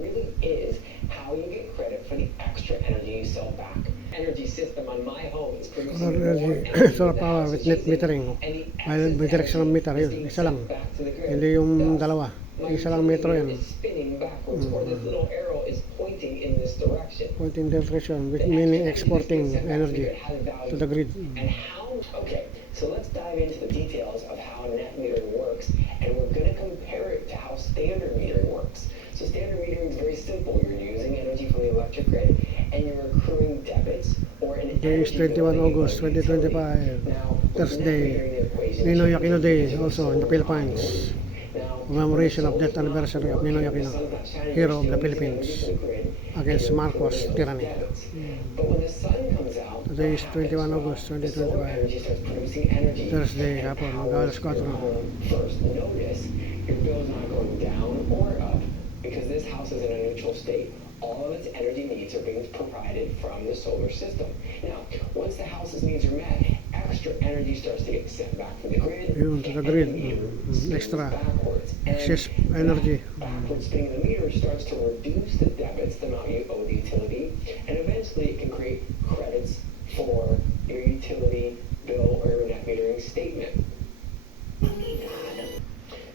really is how you get credit for the extra energy you sell back. Energy system on my home is producing Solar more energy, energy solar than the power house with is net using, metering. and the May excess bidirectional energy meter is yun. being Isa lang. sent back to the grid. Hindi yung Thus, dalawa. my Isa lang utility metro meter yan. is spinning backwards, or this little arrow is pointing in this direction. Pointing direction, The meaning extra exporting that's being sent back to the energy grid has a value. to the grid. And how, okay, so let's dive into the details of how net metering works, and we're going to compare it to how standard metering works. So standard metering is very simple. You're using energy from the electric grid, and you're accruing debits or an Today is energy bill 21 that you owe August the utility. 2025, Now, with net Thursday, metering, the equation Ninoy changes Aquino because Day you're also in the solar Philippines. Now, Commemoration of when the death solar's not anniversary of working, Ninoy the Aquino, sun's not shining, hero you're of the still using Philippines, energy from the grid, and against you're Marcos accruing those tyranny. debits. But when the sun comes out, Today is what 21 happens? August The solar 2025. energy starts producing energy Thursday, and hapon, powers mag-alas your 4. home first. Notice your bill's not going down or up because this house is in a neutral state. All of its energy needs are being provided from the solar system. Now, once the house's needs are met, extra energy starts to get sent back from the grid. Yun, to the grid. And the meter spins Extra. backwards. And Excess energy. backward spinning the meter starts to reduce the debits, the amount you owe the utility, and eventually it can create credits for your utility bill or your net metering statement.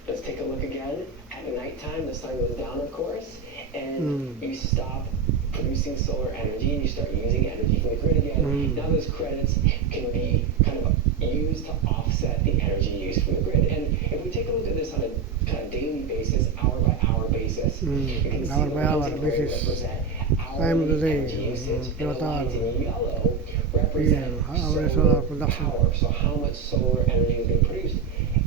Let's take a look again. At nighttime, the sun goes down, of course, and you stop producing solar energy and you start using energy from the grid again. Now those credits can be kind of used to offset the energy used from the grid. And if we take a look at this on a kind of daily basis, hour by hour basis, you can see Hour the by hour lines in gray basis. represent Time of the hourly day, energy usage, and the kilowatt hour. lines in yellow represent hourly solar solar production. power. So how much solar energy is being produced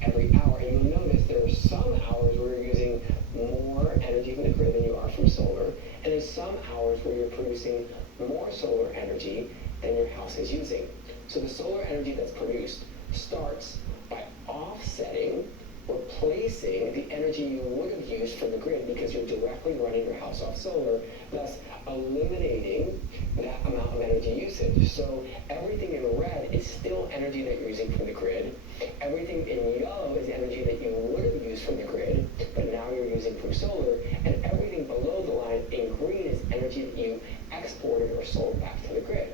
every hour. And you'll notice there are some hours where you're using more energy from the grid than you are from solar, and there's some hours where you're producing more solar energy than your house is using. So the solar energy that's produced starts by offsetting, replacing the energy you would have used from the grid because you're directly running your house off solar, thus eliminating that amount of energy usage. So everything in red is still energy that you're using from the grid. Everything in yellow is energy that you would have used from the grid, but now you're using from solar. And everything below the line in green is energy that you exported or sold back to the grid.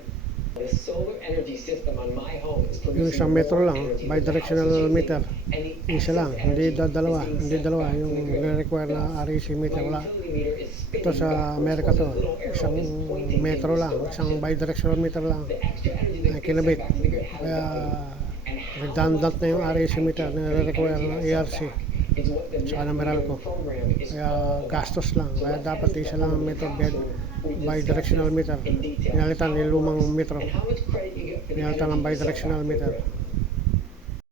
The solar energy system on my home is Yung producing isang more metro lang, energy than the house is bidirectional using, meter. and the Isa lang, excess hindi energy dalawa, is being hindi sent dalawa back to yung the grid. require na Thus, REC meter, my wala. utility meter is Ito spinning sa backwards, Amerika while to, this little arrow isang is pointing metro in this lang, isang direction. bidirectional meter lang. The extra energy Ay that gets kinabit. sent back to the grid has Kaya value. And how redundant much na yung credit REC I meter get na for the require energy ng I sell ERC. back is what the Tsaka net numeral ko. metering program is Kaya all about. gastos lang. So Kaya let's dapat head isa step lang over ang to metro, the classroom. We bidirectional discuss meter. this in detail. Pinalitan How yung it lumang works metro. and how much credit you get for the Pinalitan ng energy you sell bidirectional back to the meter. grid.